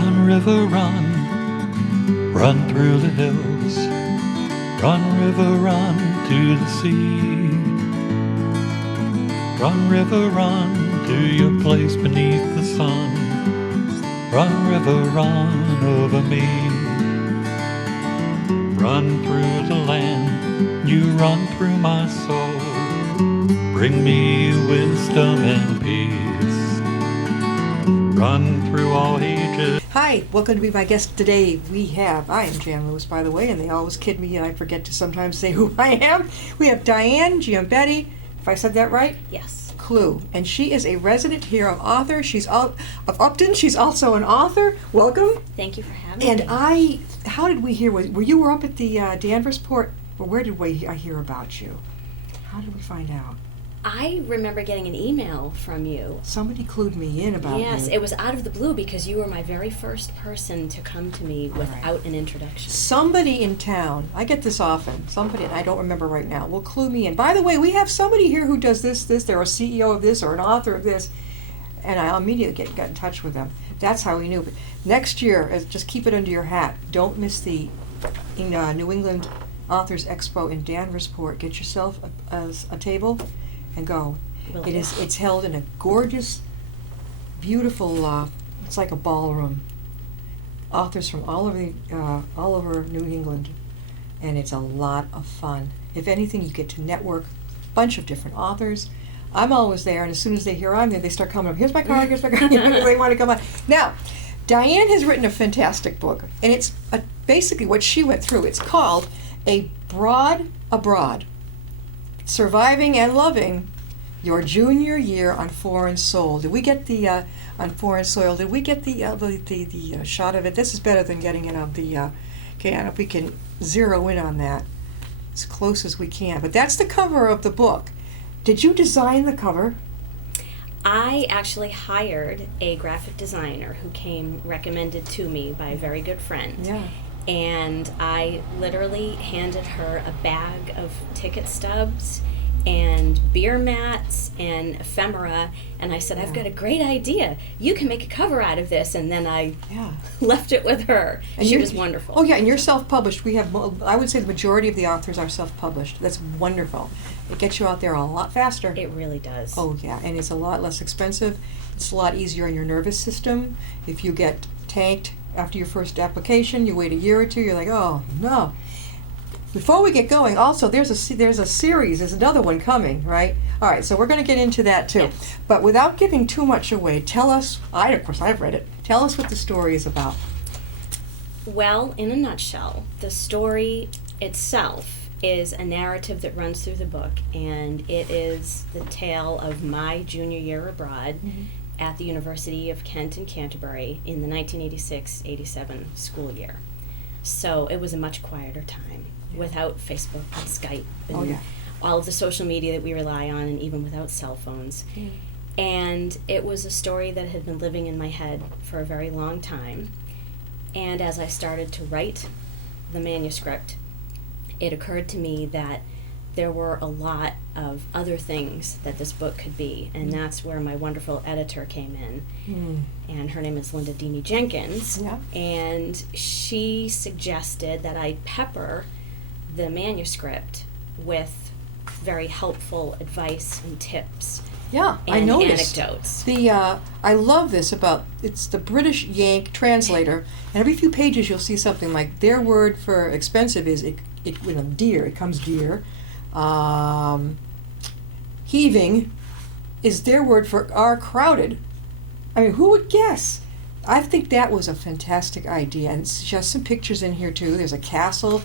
Run, river, run, run through the hills. Run, river, run to the sea. Run, river, run to your place beneath the sun. Run, river, run over me. Run through the land, you run through my soul. Bring me wisdom and peace. Run through all ages. Hi, welcome to be my guest today. I am Jan Lewis, by the way, and they always kid me and I forget to sometimes say who I am. We have Diane Giombetti, if I said that right? Yes. Clue. And she is a resident here of author. She's of Upton. She's also an author. Welcome. Thank you for having me. And how did we hear? Were you up at the Danversport? Or where did I hear about you? How did we find out? I remember getting an email from you. Somebody clued me in about Yes, you. it was out of the blue because you were my very first person to come to me without an introduction. Somebody in town, I get this often, somebody, I don't remember right now, will clue me in. By the way, we have somebody here who does this, they're a CEO of this or an author of this, and I immediately got in touch with them. That's how we knew. But next year, just keep it under your hat. Don't miss the New England Authors Expo in Danversport. Get yourself a table and go. It's held in a gorgeous, beautiful, it's like a ballroom. Authors from all over New England, and it's a lot of fun. If anything, you get to network a bunch of different authors. I'm always there, and as soon as they hear I'm there, they start coming up. Here's my card, here's my card. They want to come on. Now, Diane has written a fantastic book, and it's basically what she went through. It's called Abroad. Surviving and Loving Your Junior Year on Foreign Soil. Did we get the on Foreign Soil? Did we get the shot of it? This is better than getting it on the. Okay, if we can zero in on that as close as we can. But that's the cover of the book. Did you design the cover? I actually hired a graphic designer who came recommended to me by a very good friend. Yeah. And I literally handed her a bag of ticket stubs and beer mats and ephemera, and I said, I've got a great idea. You can make a cover out of this. And then I left it with her. And she was wonderful. Oh, yeah, and you're self-published. We have, I would say the majority of the authors are self-published. That's wonderful. It gets you out there a lot faster. It really does. Oh, yeah, and it's a lot less expensive. It's a lot easier on your nervous system. If you get tanked after your first application, you wait a year or two, you're like, oh, no. Before we get going, also, there's a series, there's another one coming, right? All right, so we're going to get into that, too. Yes. But without giving too much away, tell us, of course, I've read it, tell us what the story is about. Well, in a nutshell, the story itself is a narrative that runs through the book, and it is the tale of my junior year abroad at the University of Kent in Canterbury in the 1986-87 school year. So it was a much quieter time without Facebook and Skype and all of the social media that we rely on, and even without cell phones. And it was a story that had been living in my head for a very long time. And as I started to write the manuscript, it occurred to me that there were a lot of other things that this book could be, and that's where my wonderful editor came in. And her name is Linda Deany Jenkins, and she suggested that I pepper the manuscript with very helpful advice and tips. Yeah, and I noticed. Anecdotes. I love this about, it's the British Yank translator, and every few pages you'll see something like their word for expensive is dear. It comes dear. Heaving is their word for are crowded. I mean, who would guess? I think that was a fantastic idea, and it's just some pictures in here too. There's a castle.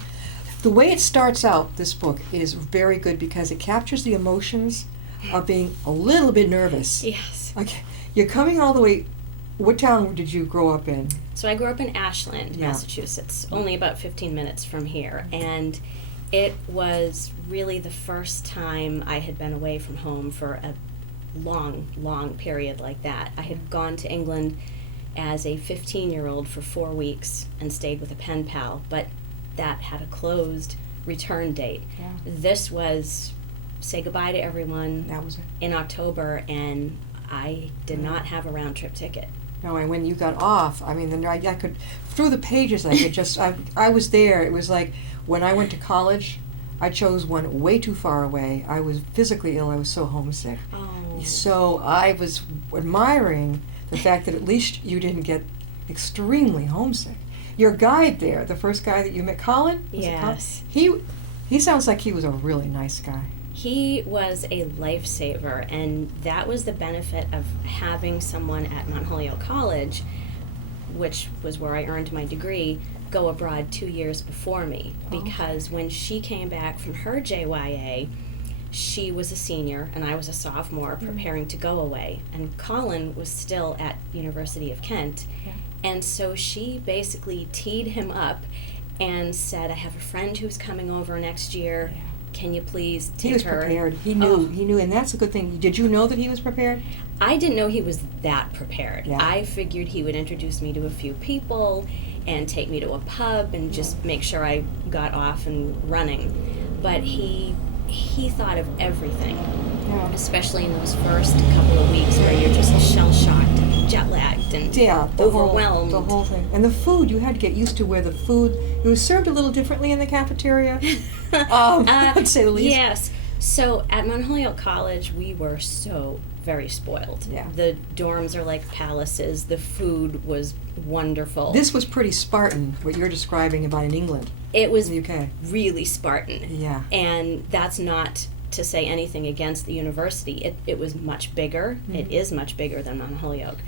The way it starts out, this book, is very good because it captures the emotions of being a little bit nervous. Yes. Okay, you're coming all the way. What town did you grow up in? So I grew up in Ashland, Massachusetts, only about 15 minutes from here, and it was really the first time I had been away from home for a long period like that. I had gone to England as a 15-year-old for 4 weeks and stayed with a pen pal, but that had a closed return date. This was say goodbye to everyone in October, and I did not have a round-trip ticket. No, and when you got off, I mean, then I could, through the pages, I could just, I was there. It was like when I went to college, I chose one way too far away. I was physically ill. I was so homesick. Oh. So I was admiring the fact that at least you didn't get extremely homesick. Your guide there, the first guy that you met, Colin? Was it Colin? Yes. He sounds like he was a really nice guy. He was a lifesaver, and that was the benefit of having someone at Mount Holyoke College, which was where I earned my degree, go abroad 2 years before me. Because when she came back from her JYA, she was a senior and I was a sophomore preparing to go away. And Colin was still at University of Kent. Yeah. And so she basically teed him up and said, I have a friend who's coming over next year. Yeah. Can you please take her? He was prepared. He knew, and that's a good thing. Did you know that he was prepared? I didn't know he was that prepared. Yeah. I figured he would introduce me to a few people and take me to a pub and just make sure I got off and running. But he thought of everything, Yeah. especially in those first couple of weeks where you're just shell-shocked and jet-lagged and overwhelmed. The whole thing. And the food, you had to get used to where the food, it was served a little differently in the cafeteria, to say the least. Yes. So at Mount Holyoke College, we were so very spoiled. Yeah. The dorms are like palaces. The food was wonderful. This was pretty Spartan, what you're describing about in England. It was in the UK. really Spartan. Yeah. And that's not to say anything against the university. It was much bigger. Mm-hmm. It is much bigger than Mount Holyoke.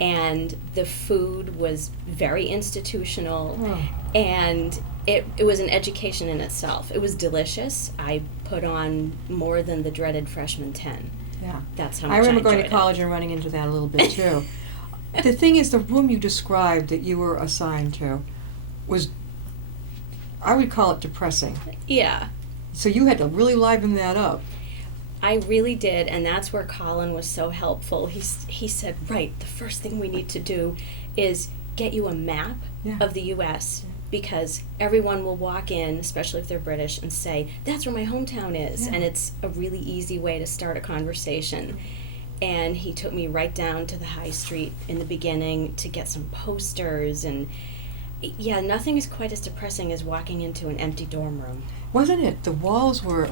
And the food was very institutional. Oh. And it was an education in itself. It was delicious. I put on more than the dreaded freshman 10. Yeah. That's how much I remember going to enjoyed it. college and running into that a little bit too. The thing is, the room you described that you were assigned to was, I would call it depressing. Yeah. So you had to really liven that up. I really did, and that's where Colin was so helpful. He said, right, the first thing we need to do is get you a map Yeah. of the U.S., because everyone will walk in, especially if they're British, and say, that's where my hometown is. Yeah. And it's a really easy way to start a conversation. And he took me right down to the high street in the beginning to get some posters. And yeah, nothing is quite as depressing as walking into an empty dorm room. Wasn't it? The walls were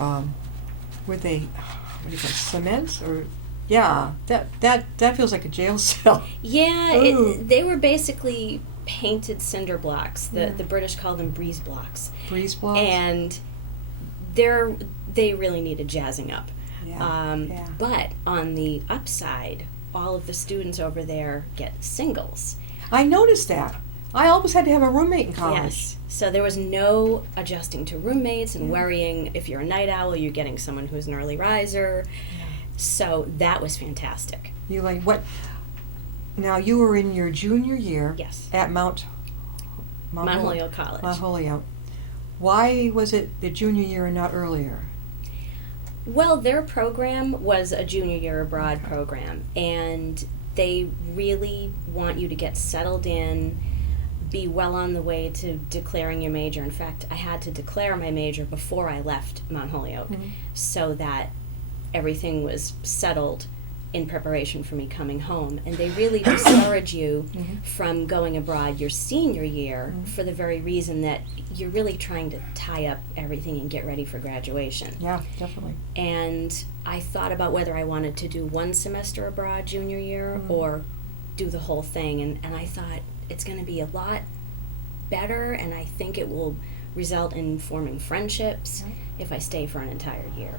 they, what do you call it, cement? Or, yeah, that feels like a jail cell. Yeah, Ooh. they were basically painted cinder blocks. Yeah. The British call them breeze blocks. Breeze blocks? And they really needed jazzing up. Yeah, yeah. But on the upside, all of the students over there get singles. I noticed that. I always had to have a roommate in college. Yes. So there was no adjusting to roommates and Yeah. worrying if you're a night owl, you're getting someone who's an early riser. Yeah. So that was fantastic. You like what? Now you were in your junior year. Yes. At Mount Holyoke College. Mount Holyoke. Why was it the junior year and not earlier? Well, their program was a junior year abroad Okay. program, and they really want you to get settled in, be well on the way to declaring your major. In fact, I had to declare my major before I left Mount Holyoke, Mhm. so that everything was settled in preparation for me coming home. And they really discourage you Mhm. from going abroad your senior year Mhm. for the very reason that you're really trying to tie up everything and get ready for graduation. Yeah, definitely. And I thought about whether I wanted to do one semester abroad junior year Mm. or do the whole thing. And I thought it's going to be a lot better, and I think it will result in forming friendships Right. if I stay for an entire year.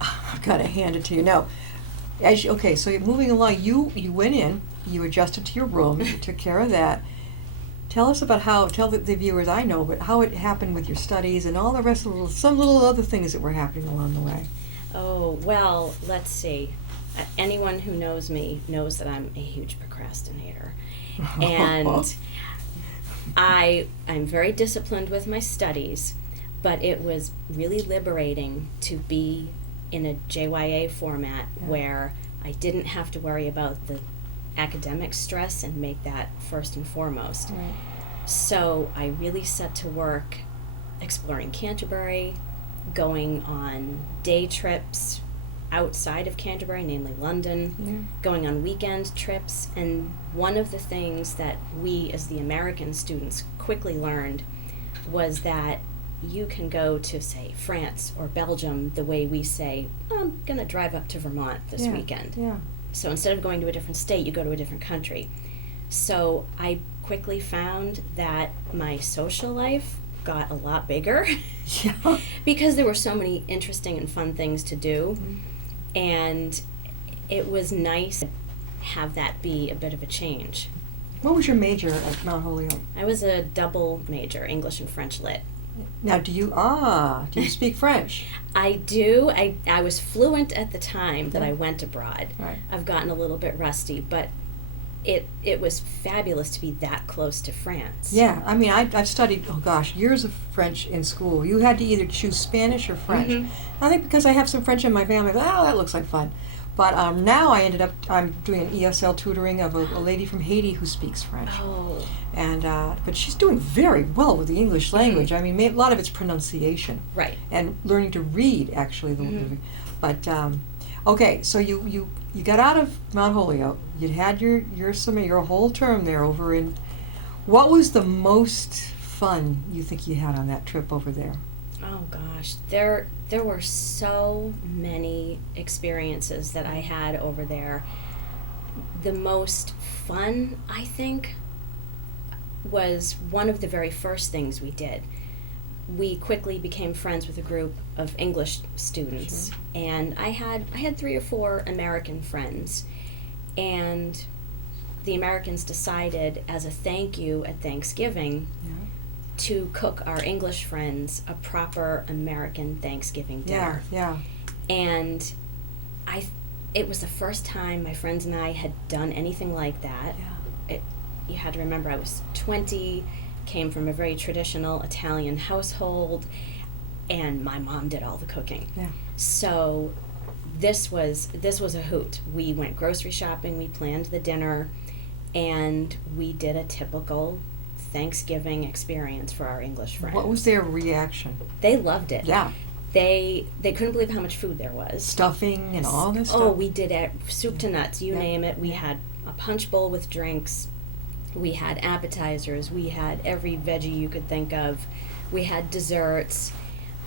I've got to hand it to you. No, okay. So you're moving along. You went in. You adjusted to your room. You took care of that. Tell us about how. Tell the viewers. I know, but how it happened with your studies and all the rest of some little other things that were happening along the way. Oh, well, let's see. Anyone who knows me knows that I'm a huge procrastinator. And I'm very disciplined with my studies, but it was really liberating to be in a JYA format Yeah. where I didn't have to worry about the academic stress and make that first and foremost. Right. So I really set to work exploring Canterbury, going on day trips, outside of Canterbury, namely London, Yeah. going on weekend trips. And one of the things that we as the American students quickly learned was that you can go to, say, France or Belgium the way we say, I'm going to drive up to Vermont this Yeah. weekend. Yeah. So instead of going to a different state, you go to a different country. So I quickly found that my social life got a lot bigger Yeah. because there were so many interesting and fun things to do. Mm-hmm. And it was nice to have that be a bit of a change. What was your major at Mount Holyoke? I was a double major, English and French Lit. Now, do you speak French? I do. I was fluent at the time that I went abroad. Right. I've gotten a little bit rusty, but it was fabulous to be that close to France. Yeah, I mean, I've studied, years of French in school. You had to either choose Spanish or French. Mhm. I think because I have some French in my family, that looks like fun. But now I'm doing an ESL tutoring of a lady from Haiti who speaks French. Oh, And but she's doing very well with the English language. I mean, a lot of it's pronunciation right. and learning to read, actually. But okay, so you got out of Mount Holyoke. You'd had your whole term there over in. What was the most fun you think you had on that trip over there? Oh gosh, there were so many experiences that I had over there. The most fun, I think, was one of the very first things we did. We quickly became friends with a group of English students, Sure. and I had 3 or 4 American friends, and the Americans decided as a thank you at Thanksgiving Yeah. to cook our English friends a proper American Thanksgiving dinner. Yeah. And it was the first time my friends and I had done anything like that. Yeah. You had to remember I was 20, came from a very traditional Italian household, and my mom did all the cooking. Yeah. So this was a hoot. We went grocery shopping, we planned the dinner, and we did a typical Thanksgiving experience for our English friends. What was their reaction? They loved it. Yeah. They couldn't believe how much food there was. Stuffing and all this Oh, stuff? we did it, soup to nuts, you Yeah. name it. We had a punch bowl with drinks. We had appetizers. We had every veggie you could think of. We had desserts.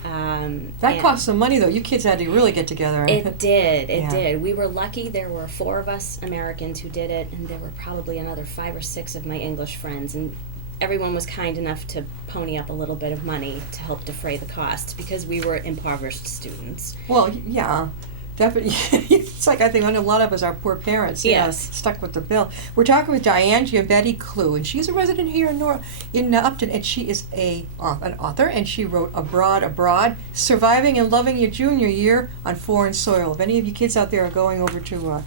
That cost some money, though. You kids had to really get together. It did. It Yeah. did. We were lucky. There were 4 of us Americans who did it, and there were probably another 5 or 6 of my English friends. And everyone was kind enough to pony up a little bit of money to help defray the costs because we were impoverished students. Well, yeah, definitely. It's like I think a lot of us are poor parents. Yes. Stuck with the bill. We're talking with Diane Giombetti Clue, and she's a resident here in Upton, and she is an author, and she wrote Abroad, Surviving and Loving Your Junior Year on Foreign Soil. If any of you kids out there are going over to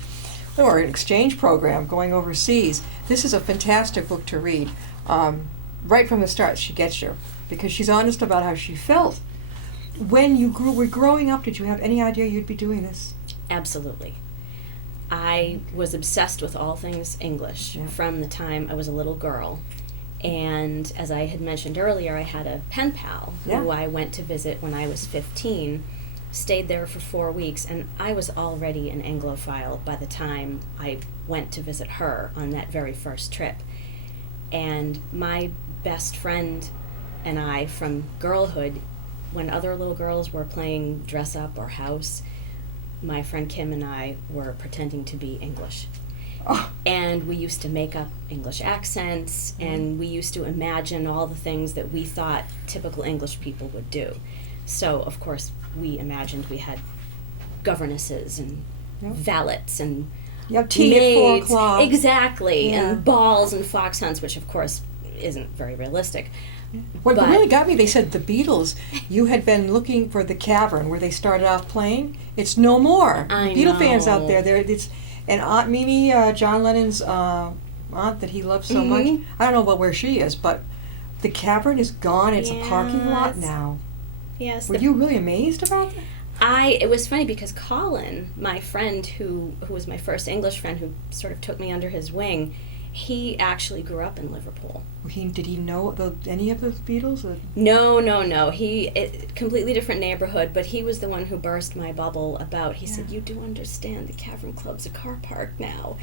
or an exchange program going overseas, this is a fantastic book to read. Right from the start, she gets you because she's honest about how she felt. When you were growing up, did you have any idea you'd be doing this? Absolutely. I was obsessed with all things English Yeah. from the time I was a little girl. And as I had mentioned earlier, I had a pen pal who Yeah. I went to visit when I was 15, stayed there for 4 weeks, and I was already an Anglophile by the time I went to visit her on that very first trip. And my best friend and I from girlhood, when other little girls were playing dress up or house, my friend Kim and I were pretending to be English. Oh, And we used to make up English accents, and we used to imagine all the things that we thought typical English people would do. So, of course, we imagined we had governesses and Yep. valets and you have tea at 4 maids. o'clock. Exactly, Yeah. and balls and fox hunts, which, of course, isn't very realistic. What But- really got me, they said the Beatles, you had been looking for the cavern where they started off playing. It's no more. I Beatle fans out know. there, and Aunt Mimi, John Lennon's aunt that he loved so much, Mhm. I don't know about where she is, but the cavern is gone. It's a parking lot Yes. now. Yes, Were you really amazed about that? It was funny because Colin, my friend who was my first English friend who sort of took me under his wing, He actually grew up in Liverpool. Did he know any of the Beatles? Or? No. Completely different neighborhood, but he was the one who burst my bubble about, he said, you do understand the Cavern Club's a car park now.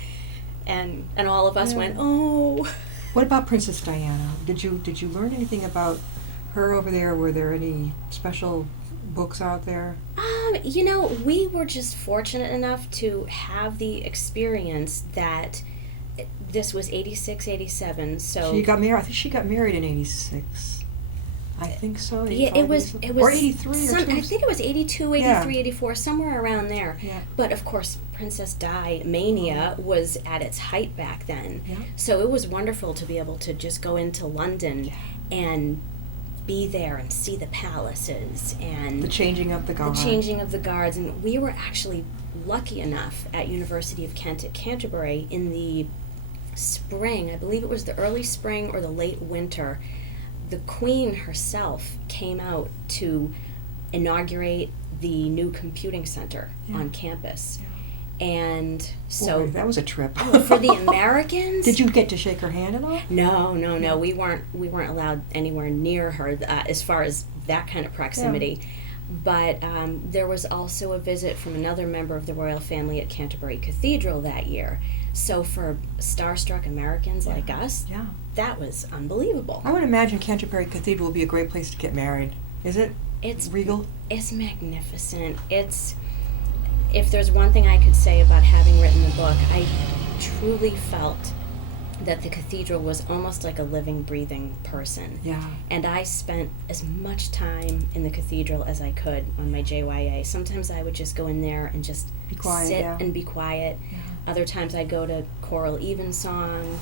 And all of us went, oh. What about Princess Diana? Did you learn anything about her over there? Were there any special books out there? We were just fortunate enough to have the experience that this was 86, 87, so... She got married, I think she got married in 86. I think so. Yeah, it was... Or 83 or 2. I think it was 82, 83, Yeah. 84, somewhere around there. Yeah. But, of course, Princess Di mania was at its height back then. Yeah. So it was wonderful to be able to just go into London and be there and see the palaces and... The changing of the guards. The changing of the guards. And we were actually lucky enough at University of Kent at Canterbury in the spring, I believe it was the early spring or the late winter, the Queen herself came out to inaugurate the new computing center on campus. Yeah. And so... Boy, that was a trip. For the Americans... Did you get to shake her hand at all? No. We weren't allowed anywhere near her as far as that kind of proximity. Yeah. But there was also a visit from another member of the royal family at Canterbury Cathedral that year. So for starstruck Americans like us, that was unbelievable. I would imagine Canterbury Cathedral would be a great place to get married. Is it? It's regal. It's magnificent. If there's one thing I could say about having written the book, I truly felt that the cathedral was almost like a living, breathing person. Yeah. And I spent as much time in the cathedral as I could on my JYA. Sometimes I would just go in there and just sit and be quiet. Yeah. Other times I'd go to choral evensong.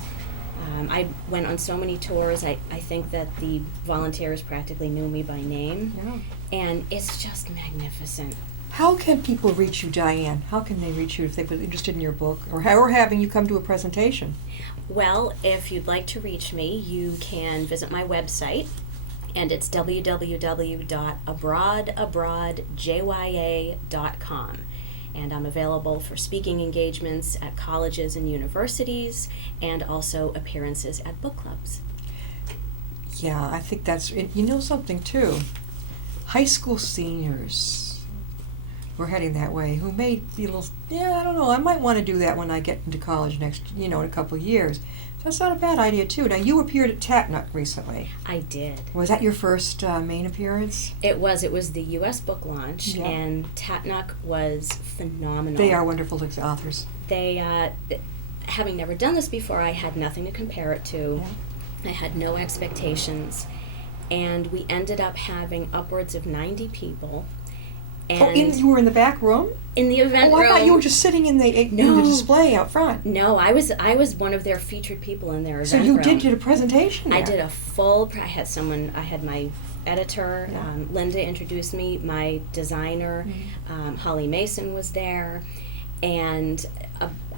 I went on so many tours. I think that the volunteers practically knew me by name. Yeah. And it's just magnificent. How can people reach you, Diane? How can they reach you if they were interested in your book or having you come to a presentation? Well, if you'd like to reach me, you can visit my website, and it's www.abroadabroadjya.com. And I'm available for speaking engagements at colleges and universities, and also appearances at book clubs. Yeah, I think that's... You know something, too? High school seniors... We're heading that way, who may be a little, I don't know, I might want to do that when I get into college in a couple of years. So that's not a bad idea, too. Now, you appeared at Tatnuck recently. I did. Was that your first main appearance? It was. It was the U.S. book launch, and Tatnuck was phenomenal. They are wonderful authors. They, having never done this before, I had nothing to compare it to. Yeah. I had no expectations, and we ended up having upwards of 90 people. And you were in the back room? In the event room. I thought you were just sitting in the display out front. No, I was one of their featured people in their event room. So you did a presentation there. I did a I had my editor, Linda introduced me, my designer, Holly Mason was there, and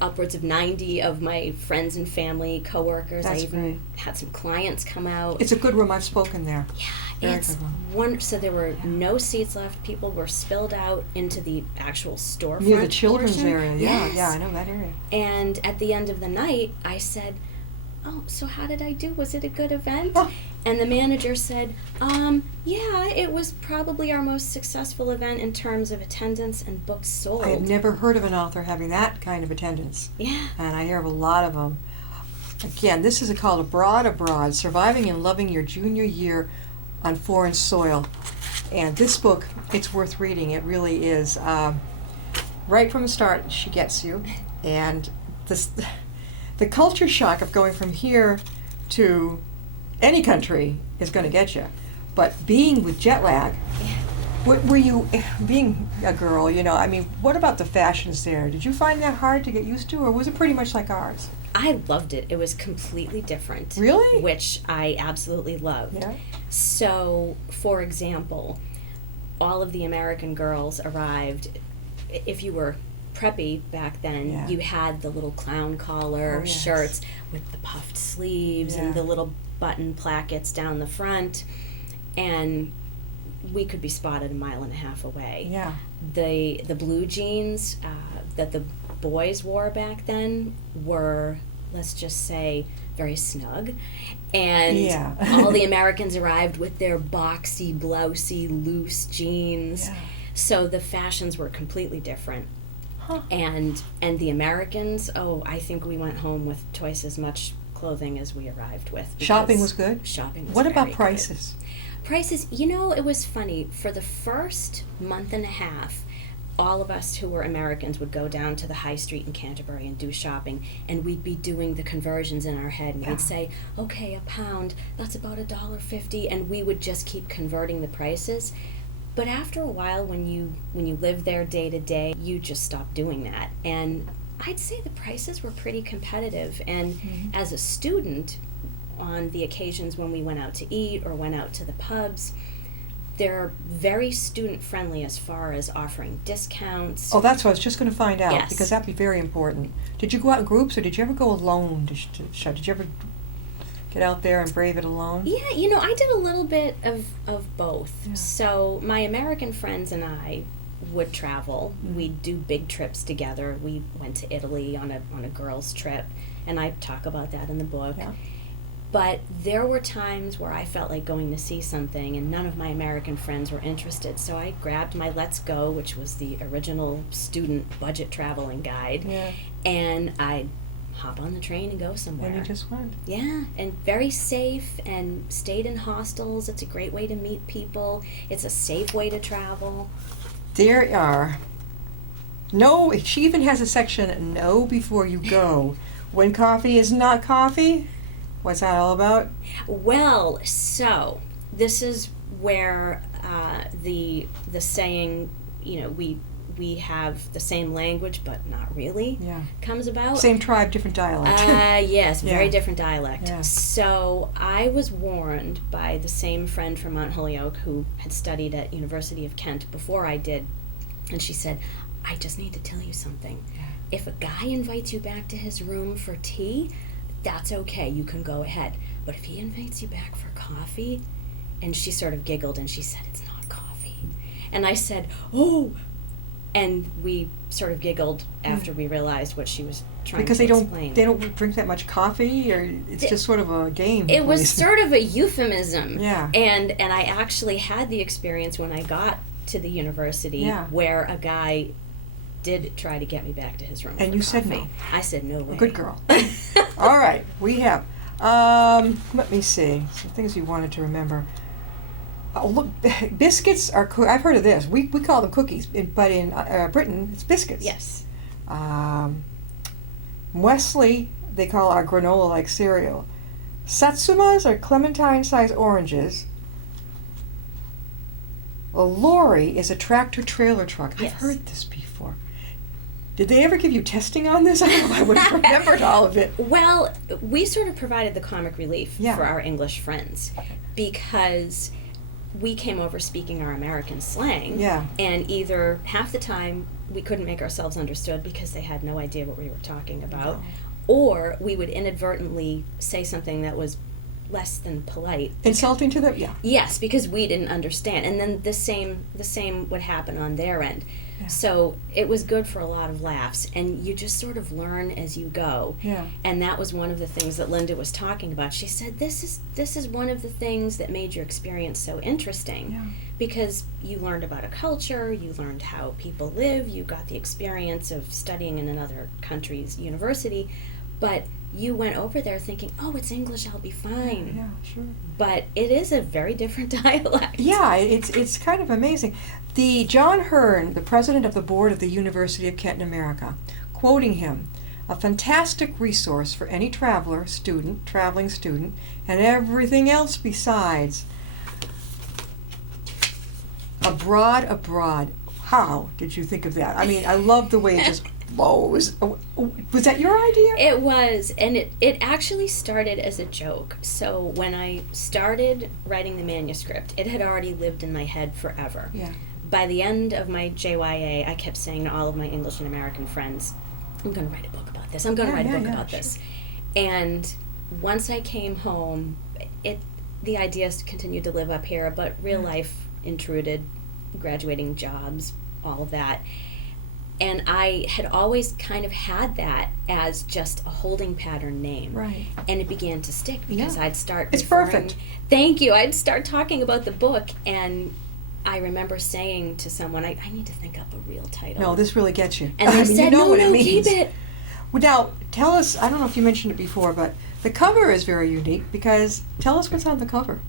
upwards of 90 of my friends and family, coworkers. That's I even had some clients come out. It's a good room. I've spoken there. Yeah, it's wonderful. So there were no seats left. People were spilled out into the actual storefront. Near the children's area. Yes. Yeah, I know that area. And at the end of the night, I said, "Oh, so how did I do? Was it a good event?" Oh. And the manager said, "Yeah, it was probably our most successful event in terms of attendance and books sold." I have never heard of an author having that kind of attendance. Yeah. And I hear of a lot of them. Again, this is called Abroad, Surviving and Loving Your Junior Year on Foreign Soil. And this book, it's worth reading. It really is. Right from the start, she gets you. And the culture shock of going from here to any country is going to get you. But being with jet lag, what were you, being a girl, what about the fashions there? Did you find that hard to get used to, or was it pretty much like ours? I loved it. It was completely different. Really? Which I absolutely loved. Yeah. So, for example, all of the American girls arrived. If you were preppy back then, you had the little clown collar shirts with the puffed sleeves and the little button plackets down the front, and we could be spotted 1.5 miles away. Yeah. The blue jeans that the boys wore back then were let's just say, very snug. And Yeah. all the Americans arrived with their boxy, blousy, loose jeans. Yeah. So the fashions were completely different. Huh. And the Americans, I think we went home with twice as much clothing as we arrived with. Shopping because was good? Shopping was What very about good. prices? Prices, it was funny. For the first month and a half, all of us who were Americans would go down to the high street in Canterbury and do shopping, and we'd be doing the conversions in our head, and Yeah. we'd say, okay, a pound, that's about $1.50, and we would just keep converting the prices. But after a while, when you live there day to day, you just stop doing that. And I'd say the prices were pretty competitive. And as a student, on the occasions when we went out to eat or went out to the pubs, they're very student friendly as far as offering discounts. Oh, that's what I was just going to find out, Yes. because that'd be very important. Did you go out in groups, or did you ever go alone to shop? Did you ever get out there and brave it alone? Yeah, I did a little bit of both. Yeah. So my American friends and I would travel. We'd do big trips together. We went to Italy on a girls' trip, and I talk about that in the book. Yeah. But there were times where I felt like going to see something, and none of my American friends were interested. So I grabbed my Let's Go, which was the original student budget traveling guide, Yeah. and I'd hop on the train and go somewhere. And you just went. Yeah, and very safe, and stayed in hostels. It's a great way to meet people. It's a safe way to travel. There are. No, she even has a section, no before you go. When coffee is not coffee? What's that all about? Well, so this is where the saying, we have the same language but not really, Yeah. comes about. Same tribe, different dialect. Yes, very Yeah. different dialect. Yeah. So I was warned by the same friend from Mount Holyoke who had studied at University of Kent before I did, and she said, I just need to tell you something. Yeah. If a guy invites you back to his room for tea, that's okay, you can go ahead. But if he invites you back for coffee, and she sort of giggled and she said, it's not coffee. And I said, oh, and we sort of giggled after we realized what she was trying Because to they explain. don't drink that much coffee, or it's just sort of a game. It was place. sort of a euphemism. Yeah. And I actually had the experience when I got to the university Yeah. where a guy did try to get me back to his room. And for you said coffee. no. I said no way. Good girl. All right, we have. Let me see some things you wanted to remember. Oh, look, biscuits are. I've heard of this. We call them cookies, but in Britain it's biscuits. Yes. Wesley, they call our granola-like cereal. Satsumas are clementine-sized oranges. A lorry is a tractor-trailer truck. Yes. I've heard this before. Did they ever give you testing on this? I don't know if I would have remembered all of it. Well, we sort of provided the comic relief Yeah. for our English friends because we came over speaking our American slang. Yeah. And either half the time we couldn't make ourselves understood because they had no idea what we were talking about, No. or we would inadvertently say something that was less than polite. Insulting to them? Yeah. Yes, because we didn't understand. And then the same would happen on their end. Yeah. So it was good for a lot of laughs, and you just sort of learn as you go. Yeah. And that was one of the things that Linda was talking about. She said, this is one of the things that made your experience so interesting. Yeah. Because you learned about a culture, you learned how people live, you got the experience of studying in another country's university, but you went over there thinking, oh, it's English, I'll be fine. Yeah, sure. But it is a very different dialect. Yeah, it's kind of amazing. The John Hearn, the president of the board of the University of Kent in America, quoting him, a fantastic resource for any traveling student, and everything else besides. Abroad. How did you think of that? I mean, I love the way it just flows. Was that your idea? It was, and it actually started as a joke. So when I started writing the manuscript, it had already lived in my head forever. Yeah. By the end of my JYA, I kept saying to all of my English and American friends, I'm going to write a book about this. I'm going to write a book about this. And once I came home, the ideas continued to live up here, but Mm. Mm-hmm. real life intruded, graduating jobs, all of that. And I said, okay, I'm going to write a book about this. I'm going to write a book about this. And once I came home, the ideas continued to live up here, but real life intruded, graduating jobs, all of that. And once I came home, the ideas continued to live up here, but real life And I had always kind of had that as just a holding pattern name. Right. And it began to stick because Yeah. I'd start It's referring- perfect. Thank you. I'd start talking about the book, and I remember saying to someone, I need to think up a real title. No, this really gets you. And they said, you know no, what it no, means. keep it. Well, now, tell us, I don't know if you mentioned it before, but the cover is very unique because tell us what's on the cover.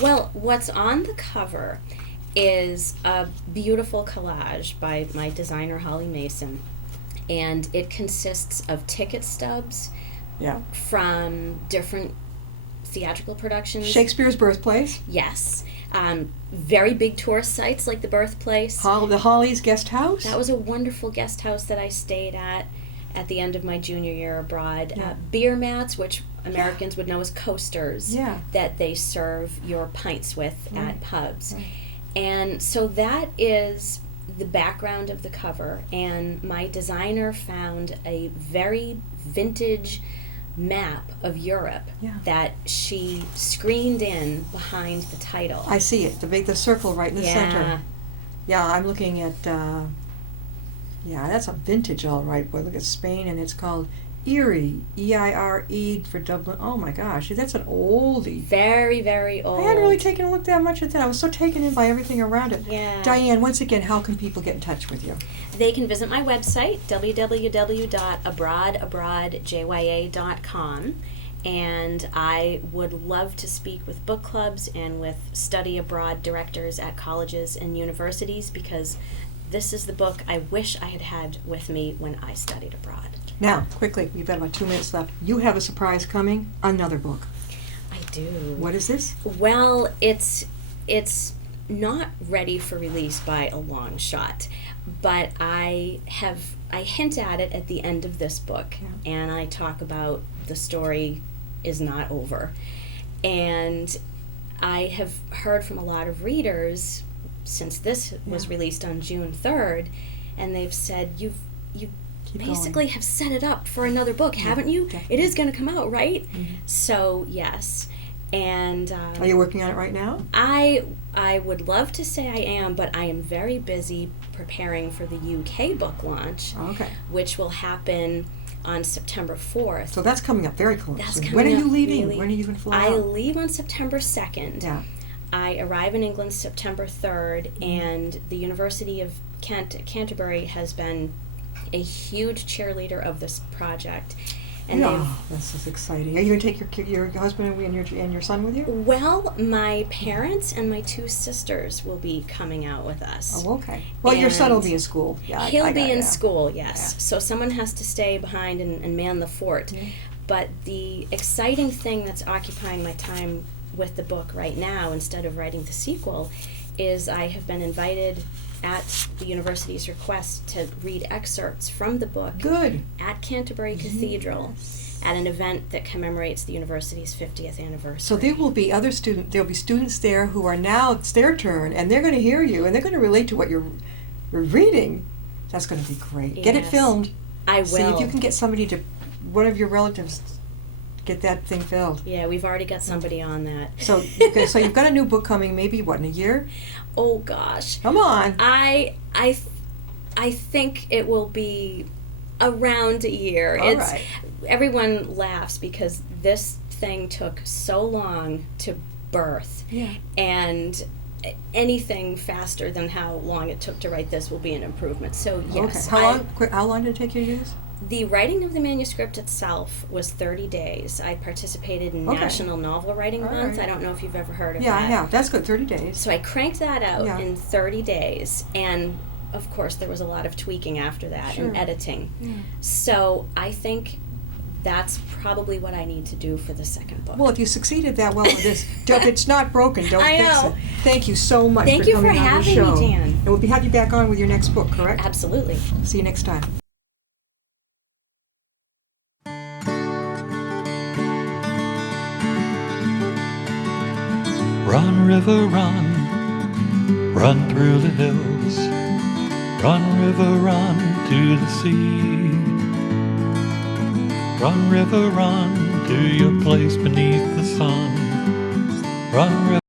Well, what's on the cover is a beautiful collage by my designer, Holly Mason. And it consists of ticket stubs Yeah. from different theatrical productions. Shakespeare's birthplace, Yes. Very big tourist sites like the Birthplace. the Holly's Guest House. That was a wonderful guest house that I stayed at the end of my junior year abroad. Yeah. Beer mats, which Americans would know as coasters, Yeah. that they serve your pints with Right. at pubs. Right. And so that is the background of the cover. And my designer found a very vintage map of Europe Yeah. that she screened in behind the title. I see it, the circle right in the Yeah. center. Yeah, I'm looking at, yeah, that's a vintage, all right. Boy, look at Spain, and it's called Eire, E-I-R-E for Dublin. Oh my gosh, that's an oldie. Very, very old. I hadn't really taken a look that much at that. I was so taken in by everything around it. Yeah. Diane, once again, how can people get in touch with you? They can visit my website, www.abroadabroadjya.com, and I would love to speak with book clubs and with study abroad directors at colleges and universities, because this is the book I wish I had had with me when I studied abroad. Now, quickly, we've got about 2 minutes left. You have a surprise coming, another book. I do. What is this? Well, it's not ready for release by a long shot, but I hint at it at the end of this book, Yeah. and I talk about the story is not over. And I have heard from a lot of readers since this was Yeah. released on June 3rd, and they've said, you Keep basically have set it up for another book, haven't you? definitely. It is going to come out, right? Mhm. So, yes. And Are you working on it right now? I would love to say I am, but I am very busy preparing for the UK book launch, Oh, okay. which will happen on September 4th. So that's coming up very close. That's And coming when are you up leaving? really- When are you going to fly I out? leave on September 2nd. Yeah. I arrive in England September 3rd, and the University of Canterbury has been a huge cheerleader of this project. And Yeah, this is exciting. Are you going to take your husband and your son with you? well, my parents and my two sisters will be coming out with us. Oh, okay. Well, your son will And be in school. Yeah, I He'll got be it, in yeah. school, yes. Yeah. So someone has to stay behind and man the fort. Yeah. But the exciting thing that's occupying my time with the book right now, instead of writing the sequel, is I have been invited at the university's request to read excerpts from the book Good. at Canterbury Cathedral at an event that commemorates the university's 50th anniversary. So there'll be students there who are now, it's their turn, and they're going to hear you, and they're going to relate to what you're reading. That's going to be great. Get it Yes. filmed. I will. See if you can get somebody to, one of your relatives, get that thing filled. Yeah, we've already got somebody on that. So, so you've got a new book coming, maybe, what, in a year? Oh gosh. Come on. I think it will be around a year. All right. Everyone laughs because this thing took so long to birth. Yeah. And anything faster than how long it took to write this will be an improvement. So yes. Okay. How long did it take you to do this? The writing of the manuscript itself was 30 days. I participated in Okay. National Novel Writing All Month. right. I don't know if you've ever heard of Yeah, that. I have. That's good. 30 days. So I cranked that out Yeah. in 30 days, and of course there was a lot of tweaking after that Sure. and editing. Yeah. So I think that's probably what I need to do for the second book. Well, if you succeeded that well with this, if it's not broken, don't I fix know. it. Thank you so much Thank for you for coming on the having me, show. Jan. And we'll have you back on with your next book, correct? Absolutely. See you next time. Run, river, run, run through the hills. Run, river, run to the sea. Run, river, run to your place beneath the sun. Run, river.